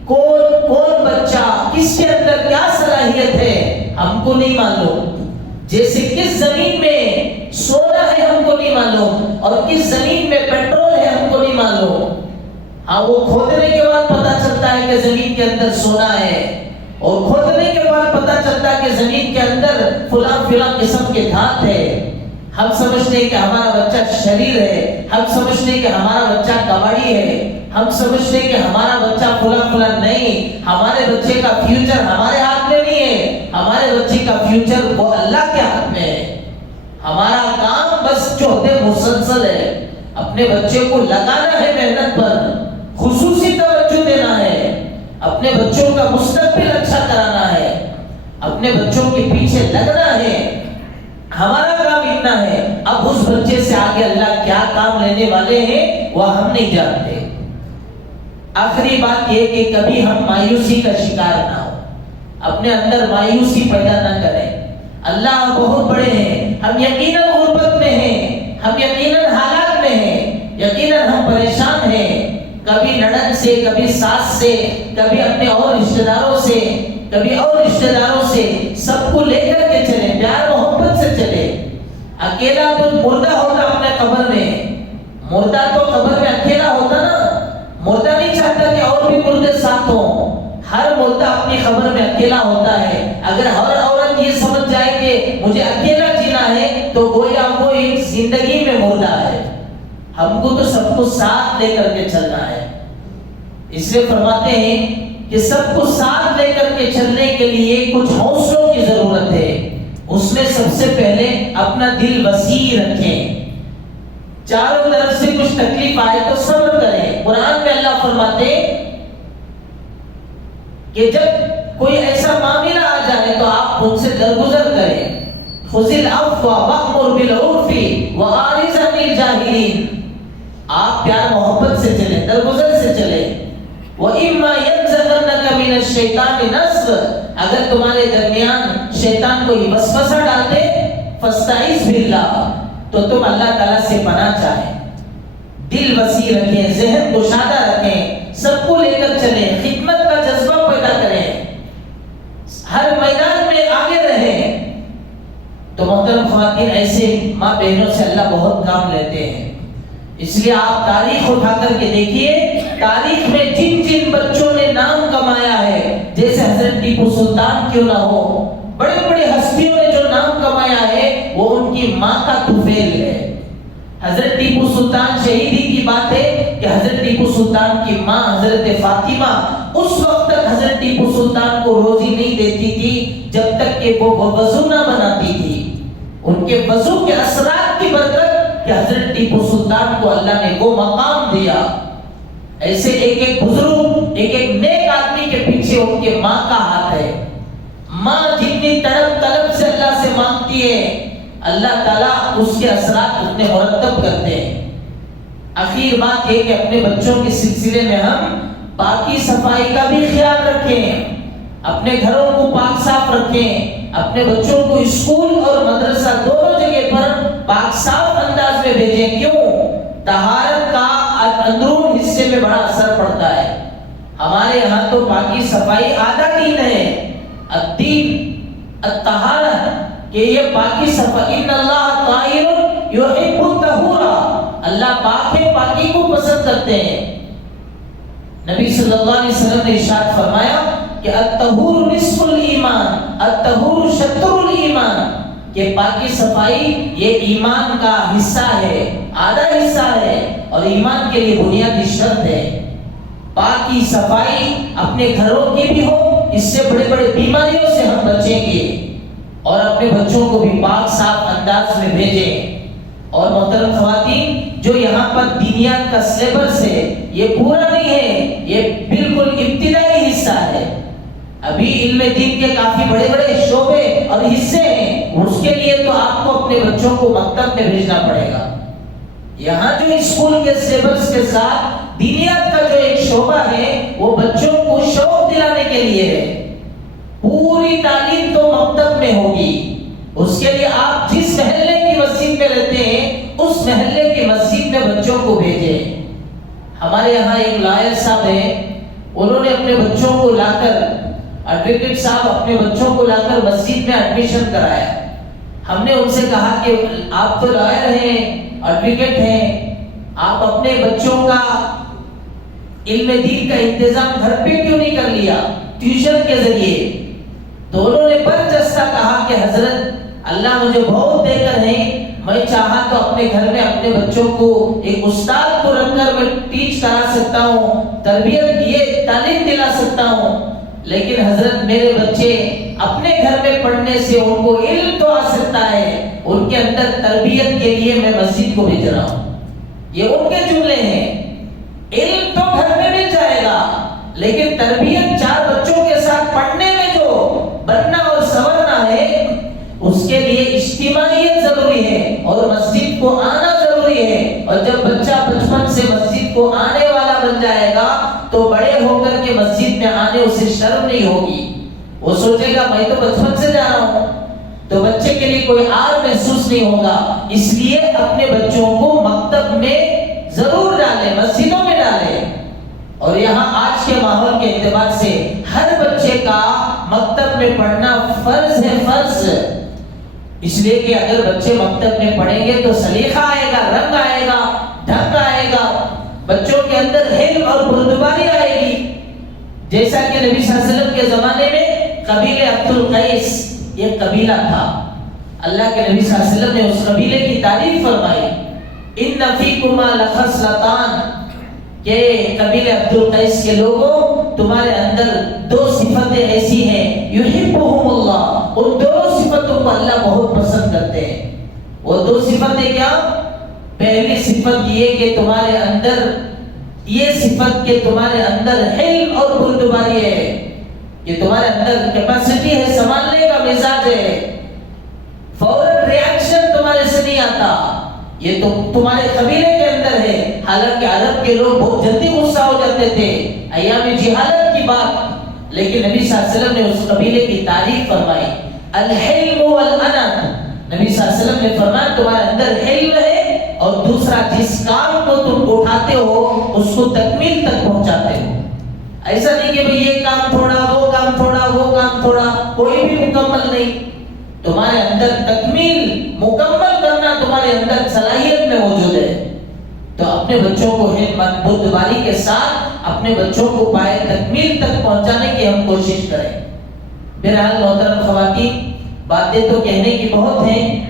کون بچہ کس کے اندر کیا صلاحیت ہے ہم کو نہیں معلوم. جیسے کس زمین میں سونا ہے ہم کو نہیں معلوم, اور کس زمین میں پیٹرول ہے ہم کو نہیں معلوم. ہاں, وہ کھودنے کے بعد پتا چلتا ہے کہ زمین کے اندر سونا ہے, اور کھودنے کے بعد پتہ چلتا کہ زمین کے اندر فلاں قسم کے دھات ہے. ہم سمجھتے ہیں کہ ہمارا بچہ شریر ہے، ہم سمجھتے ہیں کہ ہمارا بچہ کباڑی ہے، ہم سمجھتے ہیں کہ ہمارا بچہ فلاں. نہیں، ہمارے بچے کا فیوچر ہمارے ہاتھ میں نہیں ہے، ہمارے بچے کا فیوچر وہ اللہ کے ہاتھ میں ہے. ہمارا کام بس جو ہوتے مسلسل ہے، اپنے بچے کو لگانا ہے محنت پر، خصوصی توجہ دینا ہے، اپنے بچوں کا مستقبل اچھا کرانا ہے، اپنے بچوں کے پیچھے لگنا ہے. ہمارا کام اتنا ہے. اب اس بچے سے آگے اللہ کیا کام لینے والے ہیں وہ ہم نہیں جانتے. آخری بات یہ کہ کبھی ہم مایوسی کا شکار نہ ہو، اپنے اندر مایوسی پیدا نہ کریں. اللہ بہت بڑے ہیں، ہم یقیناً غربت میں ہیں، ہم یقیناً حالات میں ہیں، یقیناً ہم پریشان ہیں، کبھی نڑن سے، کبھی ساس سے، کبھی اپنے اور رشتہ داروں سے، کبھی اور رشتہ داروں سے. سب کو لے کر کے چلے، پیار محبت سے چلے. اکیلا تو مردہ ہوتا اپنے قبر میں، مردہ تو قبر میں اکیلا ہوتا نا. مردہ نہیں چاہتا کہ اور بھی مردے ساتھ ہوں. ہر مردہ اپنی قبر میں اکیلا ہوتا ہے. اگر ہر عورت یہ سمجھ جائے کہ مجھے اکیلا جینا ہے تو گویا وہ ایک زندگی میں مردہ ہے. ہم کو تو سب کو ساتھ لے کر کے چلنا ہے. اس لیے فرماتے ہیں کہ سب کو ساتھ لے کر کے چلنے کے لیے کچھ حوصلوں کی ضرورت ہے. اس میں سب سے پہلے اپنا دل وسیع رکھیں. چاروں طرف سے کچھ تکلیف آئے تو صبر کریں. قرآن میں اللہ فرماتے کہ جب کوئی ایسا معاملہ آ جائے تو آپ ان سے درگزر کریں. خذ العفو وأمر بالعرف وأعرض عن الجاہلین. آپ پیار محبت سے چلیں، درگزر سے چلیں. وَإِمَّا يَنزَغَنَّكَ مِنَ الشَّيْطَانِ نَزْغٌ. اگر تمہارے درمیان شیطان کوئی وسوسہ ڈالتے فَاسْتَعِذْ بِاللَّهِ تو تم اللہ تعالیٰ سے پناہ چاہیں. دل وسیع رکھیں، ذہن گشادہ رکھیں، سب کو لے کر چلیں، خدمت کا جذبہ پیدا کریں، ہر میدان میں آگے رہیں. تو محترم خواتین، ایسے ماں بہنوں سے اللہ بہت کام لیتے ہیں. اس لیے آپ تاریخ اٹھا کر کے دیکھیے، تاریخ میں جن جن بچوں نے نام کمایا ہے، جیسے حضرت ٹیپو سلطان کیوں نہ ہو، بڑے بڑے ہستیوں نے جو نام کمایا ہے وہ ان کی ماں کا طفیل ہے. حضرت ٹیپو سلطان شہیدی کی بات ہے کہ حضرت ٹیپو سلطان کی ماں حضرت فاطمہ اس وقت تک حضرت ٹیپو سلطان کو روزی نہیں دیتی تھی جب تک کہ وہ وضو نہ بناتی تھی. ان کے وضو کے اثرات کی برکت کہ حضرت ٹیپو سلطان کو اللہ نے وہ مقام دیا. ایسے ایک ایک بزرگ، ایک ایک نیک آدمی کے پیچھے ان کے ماں کا ہاتھ ہے. ماں جتنی تڑپ طلب سے اللہ سے مانگتی ہے، اللہ تعالیٰ اس کے اثرات اتنے مرتب کرتے ہیں. اخیر بات یہ کہ اپنے بچوں کے سلسلے میں ہم پاکی صفائی کا بھی خیال رکھیں، اپنے گھروں کو پاک صاف رکھیں، اپنے بچوں کو اسکول اور مدرسہ دونوں جگہ پر پاک صاف انداز میں بھیجیں. کیوں؟ طہارت کا اندرون حصے میں بڑا اثر پڑتا ہے. ہمارے یہاں تو پاکی صفائی آدھا دین ہے. الدین الطہارت، کہ یہ پاکی صفائی. ان اللہ طاہر یحب الطہور. اللہ پاک ہے، پاکی کو پسند کرتے ہیں. نبی صلی اللہ علیہ وسلم نے ارشاد فرمایا کہ الطہور نصف الایمان، الطہور شطر الایمان، کہ پاکی صفائی یہ ایمان کا حصہ ہے، آدھا حصہ ہے، اور ایمان کے لیے بنیادی شرط ہے. پاکی صفائی اپنے گھروں کی بھی ہو، اس سے بڑے بڑے بیماریوں سے ہم بچیں گے، اور اپنے بچوں کو بھی پاک صاف انداز میں بھیجیں. اور محترم خواتین، جو یہاں پر دینیات کا سلیبس ہے یہ پورا نہیں ہے، یہ بالکل ابتدائی حصہ ہے. ابھی علم دین کے کافی بڑے بڑے شعبے اور حصے ہیں. اس کے لیے تو آپ کو اپنے بچوں کو مکتب میں بھیجنا پڑے گا. یہاں جو اسکول کے سلیبس کے ساتھ دینیات کا جو ایک شعبہ ہے وہ بچوں کو شوق دلانے کے لیے ہے. پوری تعلیم تو مکتب میں ہوگی. اس کے لیے آپ جس محلے کی مسجد میں رہتے ہیں اس محلے کی مسجد میں بچوں کو بھیجیں. ہمارے یہاں ایک لائر صاحب ہیں، انہوں نے اپنے بچوں کو لا کر، ایڈوکیٹ صاحب اپنے بچوں کو لا کر مسجد میں ایڈمیشن کرایا. ہم نے ان سے کہا کہ آپ تو لائر ہیں، ایڈوکیٹ ہیں، آپ اپنے بچوں کا علم دین کا انتظام گھر پہ کیوں نہیں کر لیا؟ ٹیوشن کے ذریعے دونوں نے برجستہ کہا کہ حضرت اللہ مجھے بہت دے کر ہے، میں چاہا تو اپنے گھر میں اپنے بچوں کو ایک استاد کو رکھ کر میں ٹیچ کرا سکتا ہوں، تربیت یہ تعلیم دلا سکتا ہوں، لیکن حضرت میرے بچے اپنے گھر میں پڑھنے سے ان کو علم تو آ سکتا ہے، ان کے اندر تربیت کے لیے میں مسجد کو بھیج رہا ہوں۔ یہ ان کے جملے ہیں، علم تو گھر میں مل جائے گا لیکن تربیت چار بچوں کے ساتھ پڑھنے میں جو بننا اور سنورنا ہے اس کے لیے اجتماعیت ضروری ہے اور مسجد کو آنا ضروری ہے، اور جب بچہ بچپن سے مسجد کو آنے والا بن جائے گا تو بڑے ہو کر کے مسجد میں آنے اسے شرم نہیں ہوگی، وہ سوچے گا میں تو بچپن سے جا رہا ہوں، تو بچے کے لیے کوئی آر محسوس نہیں ہوگا۔ اس لیے اپنے بچوں کو مکتب میں ضرور ڈالیں، مسجدوں میں ڈالیں، اور یہاں آج کے ماحول کے اعتبار سے ہر بچے کا مکتب میں پڑھنا فرض ہے، فرض، اس لیے کہ اگر بچے مکتب میں پڑھیں گے تو سلیقہ آئے گا، رنگ آئے گا، ڈھنگ آئے گا، بچوں کے اندر علم اور بردباری آئے گی۔ جیسا کہ نبی صلی اللہ علیہ وسلم کے زمانے میں قبیلہ عبد القیس یہ قبیلہ تھا، اللہ کے نبی صلی اللہ علیہ وسلم نے اس قبیلے کی تعریف فرمائی، ان فیکما لخصلتان، کہ قبیلہ عبد القیس کے لوگوں تمہارے اندر دو صفتیں ایسی ہیں، یحبہم اللہ، ان دونوں صفتوں کو اللہ بہت پسند کرتے ہیں۔ وہ دو صفتیں کیا؟ پہلی صفت یہ کہ تمہارے اندر یہ صفت کہ تمہارے اندر علم اور بردباری ہے، کہ تمہارے اندر کیپیسٹی ہے، سنبھالنے کا مزاج ہے، فوراً ریاکشن تمہارے سے نہیں آتا، یہ تو تمہارے قبیلے کے اندر ہے۔ حالانکہ عرب کے لوگ بہت جلدی غصہ ہو جاتے تھے، ایام جہالت کی بات، لیکن نبی صلی اللہ علیہ وسلم نے اس قبیلے کی تعریف فرمائی، الحلم والانات، نبی صلی اللہ علیہ وسلم نے فرمایا تمہارے اندر علم ہے، اور دوسرا جس کام کو تم اٹھاتے ہو اس کو تکمیل تک پہنچاتے ہو۔ ایسا نہیں کہ بھئی یہ کام تھوڑا، وہ کام تھوڑا، وہ کام تھوڑا، کوئی بھی مکمل نہیں، تمہارے اندر تکمیل مکمل کرنا تمہارے اندر صلاحیت میں موجود ہے۔ تو اپنے بچوں کو ہمت بردباری کے ساتھ اپنے بچوں کو پائے تکمیل تک پہنچانے کی ہم کوشش کریں۔ بہرحال محترم خواتین، باتیں تو کہنے کی بہت ہیں،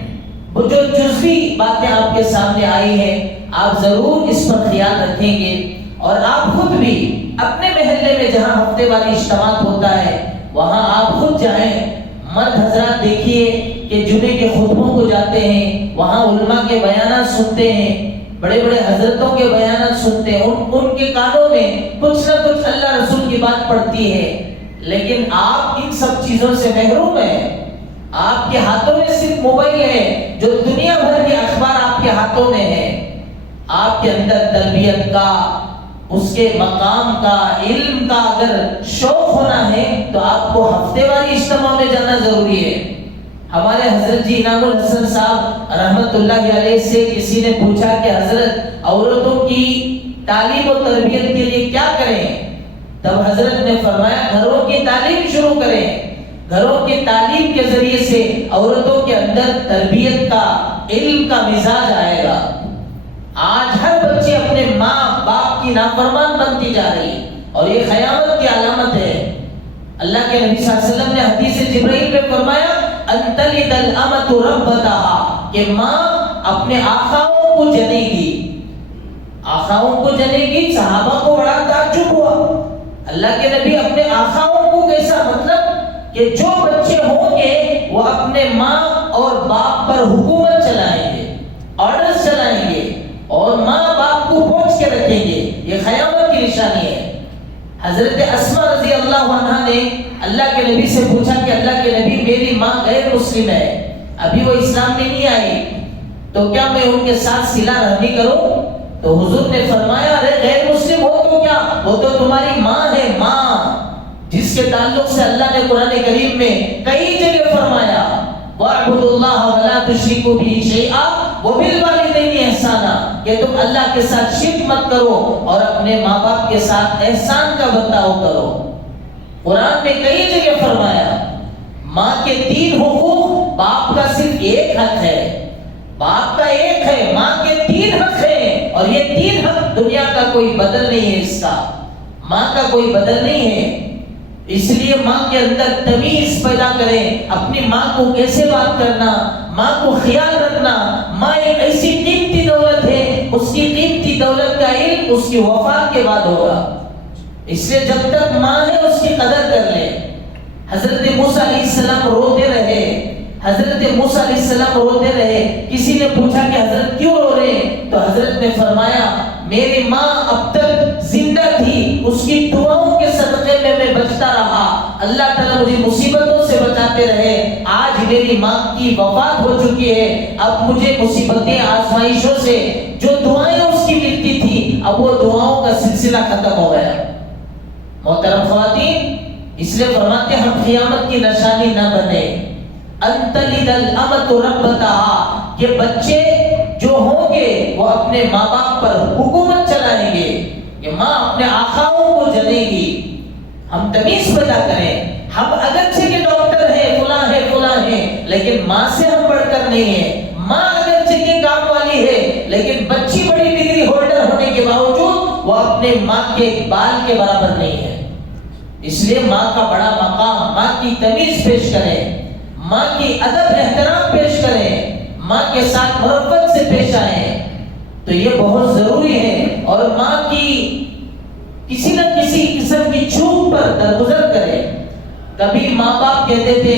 وہ جو جزوی باتیں آپ کے سامنے آئی ہیں آپ ضرور اس پر خیال رکھیں گے، اور آپ خود بھی اپنے محلے میں جہاں ہفتے والی اجتماعات ہوتا ہے وہاں آپ خود جائیں، مرد حضرات دیکھیے کہ جمعے کے خطبوں کو جاتے ہیں، وہاں علماء کے بیانات سنتے ہیں، بڑے بڑے حضرتوں کے بیانات سنتے ہیں، ان کے کانوں میں کچھ نہ کچھ اللہ رسول کی بات پڑتی ہے، لیکن آپ ان سب چیزوں سے محروم ہیں۔ آپ کے ہاتھوں میں صرف موبائل ہے، جو دنیا بھر کے اخبار آپ کے ہاتھوں میں ہے۔ آپ کے اندر تربیت کا، اس کے مقام کا، علم کا اگر شوق ہونا ہے تو آپ کو ہفتے والی اجتماع میں جانا ضروری ہے۔ ہمارے حضرت جی انعام الحسن صاحب رحمت اللہ علیہ سے کسی نے پوچھا کہ حضرت عورتوں کی تعلیم و تربیت کے لیے کیا کریں؟ تب حضرت نے فرمایا گھروں کی تعلیم شروع کریں، گھروں کی تعلیم کے ذریعے سے عورتوں کے اندر تربیت کا، علم کا مزاج آئے گا۔ آج ہر بچے اپنے ماں باپ کی نافرمان بنتی جا رہی ہے، اور یہ قیامت کی علامت ہے۔ اللہ کے نبی صلی اللہ علیہ وسلم نے حدیث جبرائیل میں فرمایا ان تلد الامۃ ربتها، کہ ماں اپنے آقاؤں کو جنے گی، آقاؤں کو جنے گی۔ صحابہ کو بڑا تعجب ہوا، اللہ کے نبی اپنے آقاؤں کو کیسا؟ مطلب کہ جو بچے ہوں گے وہ اپنے ماں اور باپ پر حکومت چلائیں گے، آرڈرز چلائیں گے، اور ماں باپ کو پوچھ کے رکھیں گے، یہ قیامت کی نشانی ہے۔ حضرت اسماء رضی اللہ عنہا نے اللہ کے نبی سے پوچھا کہ اللہ کے نبی میری ماں غیر مسلم ہے، ابھی وہ اسلام میں نہیں آئی، تو کیا میں ان کے ساتھ صلہ رحمی کروں؟ تو حضور نے فرمایا ارے غیر مسلم ہو تو کیا، وہ تو تمہاری ماں ہے، ماں، جس کے تعلق سے اللہ نے قرآن کریم میں کئی جگہ فرمایا وَاعْبُدُوا اللَّهَ وَلَا تُشْرِكُوا بِهِ شَيْئًا وَبِالْوَالِدَيْنِ إِحْسَانًا، کہ تم اللہ کے ساتھ شرک مت کرو اور اپنے ماں باپ کے ساتھ احسان کا برتاؤ کرو۔ قرآن میں کئی جگہ فرمایا ماں کے 3 حقوق، باپ کا صرف ایک حق ہے، باپ کا ایک ہے، ماں کے 3 حق ہیں، اور یہ 3 حق دنیا کا کوئی بدل نہیں ہے، اس کا ماں کا کوئی بدل نہیں ہے۔ اس لیے ماں کے اندر تمیز پیدا کریں، اپنی ماں کو کیسے بات کرنا، ماں کو خیال رکھنا۔ ماں ایک ایسی قیمتی دولت ہے، اس کی قیمتی دولت کا علم اس کی وفات کے بعد ہوگا، اس لیے جب تک ماں ہے اس کی قدر کر لیں۔ حضرت موسیٰ علیہ السلام روتے رہے، حضرت موسیٰ علیہ السلام روتے رہے۔ کسی نے پوچھا کہ حضرت کیوں رو رہے ہیں؟ تو حضرت نے فرمایا میری ماں اب تک زندہ تھی، اس کی دعاؤں کے صدقے میں بچتا رہا، اللہ تعالیٰ مجھے مصیبتوں سے بچاتے رہے۔ آج میری ماں کی وفات ہو چکی ہے، اب مجھے مصیبتیں آزمائشوں سے جو دعائیں اس کی ملتی تھی اب وہ دعاؤں کا سلسلہ ختم ہو گیا۔ محترم خواتین، اس لیے فرماتے ہیں ہم قیامت کی نشانی نہ بنے۔ انتلد الامۃ ربتہا، کہ بچے جو ہوں گے وہ اپنے ماں باپ پر حکومت چلائیں گے، کہ ماں اپنے آقاؤں کو جلے گی۔ ہم تمیز پیدا کریں، ہم اگرچہ کے ڈاکٹر ہیں، فلاں ہیں، لیکن ماں سے ہم بڑھ کر نہیں ہیں۔ ماں اگرچہ کے کام والی ہے، لیکن بچی بڑی ڈگری ہولڈر ہونے کے باوجود وہ اپنے ماں کے بال کے برابر نہیں ہے۔ اس لیے ماں کا بڑا مقام، ماں کی تمیز پیش کریں، ماں کی ادب احترام پیش کریں، ماں کے ساتھ محبت سے پیش آئیں، تو یہ بہت ضروری ہے۔ اور ماں کی کسی نہ کسی قسم کی چوک پر درگزر کرے۔ کبھی ماں باپ کہتے تھے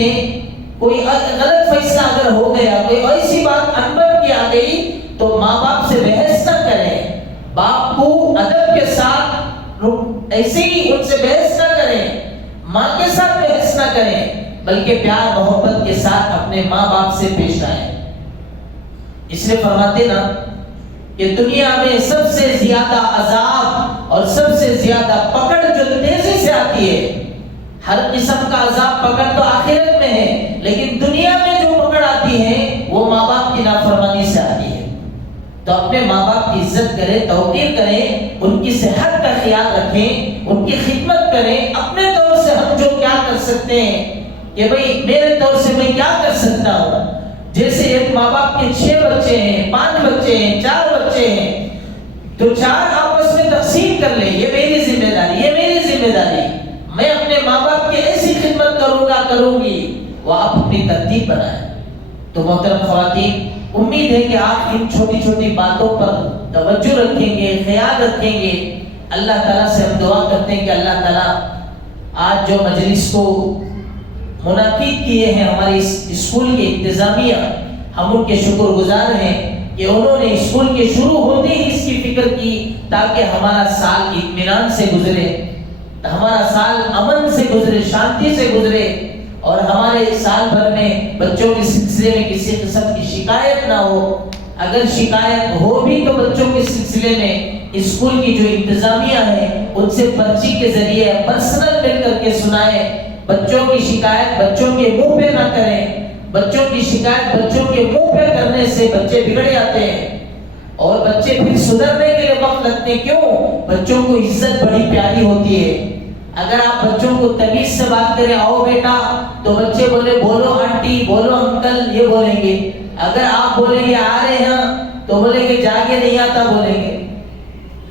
کوئی غلط فیصلہ اگر ہو گیا، کوئی ایسی بات انبن کی آ گئی تو ماں باپ سے بحث نہ کریں، باپ کو ادب کے ساتھ ایسے ہی ان سے بحث نہ کریں، ماں کے ساتھ بحث نہ کریں، بلکہ پیار محبت کے ساتھ اپنے ماں باپ سے پیش آئیں۔ اس لیے فرماتے نا کہ دنیا میں سب سے زیادہ عذاب اور سب سے زیادہ پکڑ جو تیزی سے آتی ہے، ہر قسم کا عذاب پکڑ تو آخرت میں ہے، لیکن دنیا میں جو پکڑ آتی ہے وہ ماں باپ کی نافرمانی سے آتی ہے۔ تو اپنے ماں باپ کی عزت کریں، توقیر کریں، ان کی صحت کا خیال رکھیں، ان کی خدمت کریں۔ اپنے طور سے ہم جو کیا کر سکتے ہیں کہ بھئی میرے طور سے میں کیا کر سکتا ہوں، جیسے ایک ماں باپ کے 6 بچے ہیں، 5 بچے ہیں، 4 بچے ہیں، تو 4 آپس میں تقسیم کر لیں، یہ میری ذمہ داری، یہ میری ذمہ داری، میں اپنے ماں باپ کی ایسی خدمت کروں گی، وہ آپ اپنی ترتیب بنائیں۔ تو محترم خواتین، امید ہے کہ آپ ان چھوٹی چھوٹی باتوں پر توجہ رکھیں گے، خیال رکھیں گے۔ اللہ تعالیٰ سے ہم دعا کرتے ہیں کہ اللہ تعالیٰ آج جو مجلس کو منعقد کیے ہیں ہماری اسکول کے انتظامیہ، ہم ان کے شکر گزار ہیں کہ انہوں نے اسکول کے شروع ہوتے ہی اس کی فکر کی تاکہ ہمارا سال اطمینان سے گزرے، ہمارا سال امن سے گزرے، شانتی سے گزرے، اور ہمارے سال بھر میں بچوں کے سلسلے میں کسی قسم کی شکایت نہ ہو۔ اگر شکایت ہو بھی تو بچوں کے سلسلے میں اسکول کی جو انتظامیہ ہے ان سے پرچی کے ذریعے پرسنل مل کر کے سنائیں۔ بچوں کی شکایت بچوں کے منہ پہ نہ کریں، بچوں کی شکایت بچوں کے منہ پہ کرنے سے بچے بگڑ جاتے ہیں اور بچے پھر سدھرنے کے لیے وقت لگتے ہیں۔ کیوں؟ بچوں کو عزت بڑی پیاری ہوتی ہے۔ اگر آپ بچوں کو تمیز سے بات کریں، آؤ بیٹا، تو بچے بولے بولو آنٹی، بولو انکل، یہ بولیں گے۔ اگر آپ بولیں گے آ رہے ہیں تو بولیں گے جاگے نہیں آتا بولیں گے۔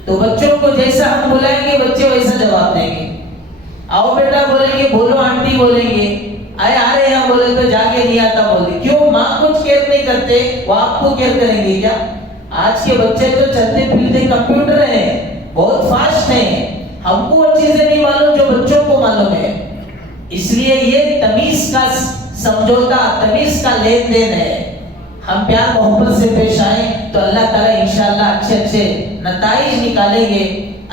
تو بچوں کو جیسا ہم بلائیں گے بچے ویسا جواب دیں گے۔ آؤ بیٹا بولیں گے، بولو آنٹی بولیں گے، آئے آ رہے ہیں بولے تو جاگے نہیں آتا بولے۔ کیوں؟ ماں کچھ کیئر نہیں کرتے، وہ آپ کو کیئر کریں گے کیا؟ آج کے بچے تو چلتے پھرتے کمپیوٹر ہیں، بہت فاسٹ ہیں، ہم کو وہ چیزیں نہیں معلوم جو بچوں کو معلوم ہے۔ اس لیے یہ تمیز کا سمجھوتا، تمیز کا لین دین ہے۔ ہم پیار محبت سے پیش آئیں تو اللہ تعالیٰ انشاءاللہ اچھے نتائج نکالیں گے۔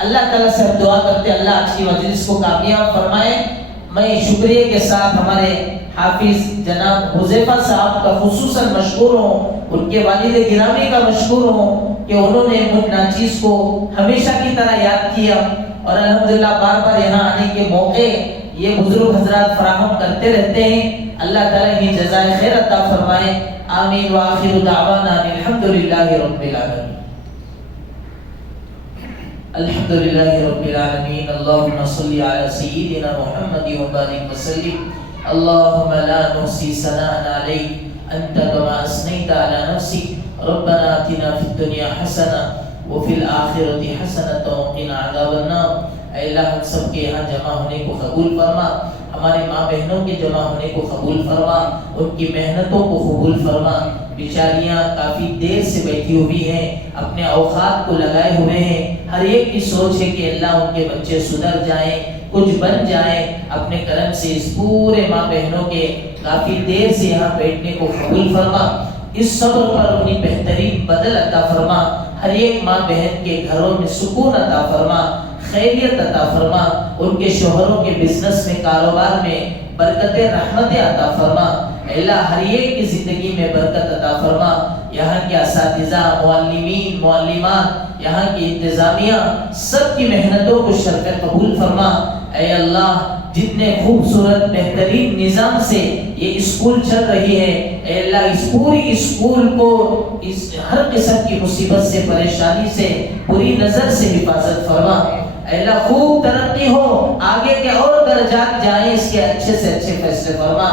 اللہ تعالیٰ سے ہم دعا کرتے ہیں اللہ آج کی مجلس کو کامیاب فرمائے۔ میں شکریہ کے ساتھ ہمارے حافظ جناب حذیفہ صاحب کا خصوصاً مشکور ہوں، ان کے والد گرامی کا مشکور ہوں کہ انہوں نے مجھ ناچیز کو ہمیشہ کی طرح یاد کیا، اور الحمدللہ بار بار یہاں آنے کے موقع یہ بزرگ حضرات فراہم کرتے رہتے ہیں۔ اللہ تعالیٰ انہیں جزائے خیر عطا فرمائے۔ آمین وآخر دعوانا الحمدللہ رب العالمین۔ الحمدللہ رب العالمین۔ اللہم صلی علی سیدنا محمد وبارک وسلم۔ اللہم لا نحصی ثناء علیک انت کما اثنیت علی نفسک۔ ربنا آتنا فی الدنیا حسنہ وفی الآخرۃ حسنۃ وقنا عذاب النار۔ اے اللہ ہم سب کے یہاں جمع ہونے کو قبول فرما، ہمارے ماں بہنوں کے جمع ہونے کو قبول فرما، ان کی محنتوں کو قبول فرما۔ بیچاریاں کافی دیر سے بیٹھی ہوئی ہیں، اپنے اوقات کو لگائے ہوئے ہیں، ہر ایک کی سوچ ہے کہ اللہ ان کے بچے سدھر جائیں، کچھ بن جائیں۔ اپنے کرم سے اس پورے ماں بہنوں کے کافی دیر سے یہاں بیٹھنے کو قبول فرما، اس صبر پر انہیں بہترین بدل عطا فرما، ہر ایک ماں بہن کے گھروں میں سکون عطا فرما، خیریت عطا فرما، ان کے شوہروں کے بزنس میں، کاروبار میں برکت رحمت عطا فرما۔ اے اللہ ہر ایک کی زندگی میں برکت عطا فرما، یہاں کے اساتذہ، معلمین، معلمات، یہاں کی انتظامیہ، سب کی محنتوں کو شرف قبول فرما۔ اے اللہ جتنے خوبصورت بہترین نظام سے یہ اسکول چل رہی ہے، اے اللہ اس پوری اسکول کو اس ہر قسم کی مصیبت سے، پریشانی سے، بری نظر سے حفاظت فرما۔ اے اللہ خوب ترقی ہو، آگے کے اور درجات جائیں، اس کے اچھے سے اچھے فیصلے فرما۔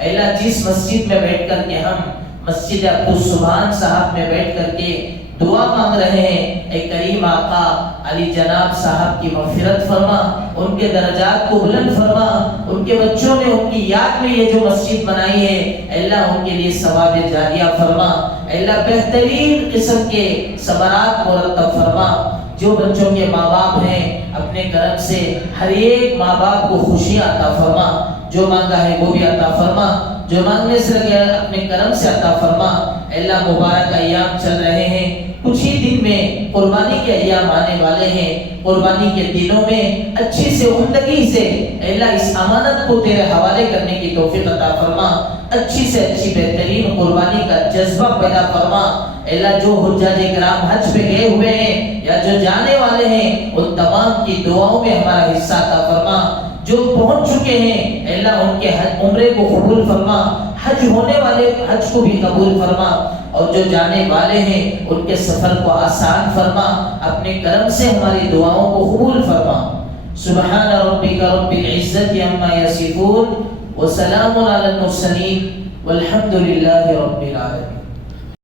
اے اللہ جس مسجد میں بیٹھ کر کے ہم مسجد عبدالسبحان صاحب میں بیٹھ کر کے دعا مانگ رہے ہیں، اے کریم آقا علی جناب صاحب کی مغفرت فرما، ان کے درجات کو بلند فرما، ان کے بچوں نے ان کی یاد میں یہ جو مسجد بنائی ہے، اے اللہ ان کے لیے ثواب جاریہ فرما۔ اے اللہ بہترین قسم کے ثمرات مرتب فرما۔ جو بچوں کے ماں باپ ہیں اپنے کرم سے ہر ایک ماں باپ کو خوشیاں عطا فرما، جو مانگا ہے وہ بھی عطا فرما، جو مانگنے سے لگے اپنے کرم سے عطا فرما۔ اے اللہ مبارک ایام چل رہے ہیں، کچھ ہی دن میں قربانی کے ایام آنے والے ہیں، قربانی کے دنوں میں اچھی سے عمدگی سے اے اللہ اس امانت کو تیرے حوالے کرنے کی توفیق عطا فرما، اچھی سے اچھی بہترین قربانی کا جذبہ پیدا فرما۔ اے اللہ جو حجاج کرام حج پہ گئے ہوئے ہیں یا جو جانے والے ہیں، ان تمام کی دعاؤں میں ہمارا حصہ عطا فرما۔ جو پہنچ چکے ہیں اے اللہ ان کے حج عمرے کو قبول فرما، حج ہونے والے حج کو بھی قبول فرما، اور جو جانے والے ہیں ان کے سفر کو آسان فرما، اپنے کرم سے ہماری دعاؤں کو قبول فرما۔ سبحان ربک رب العزت عما یصفون وسلام علی المرسلین والحمد للہ رب العالمین۔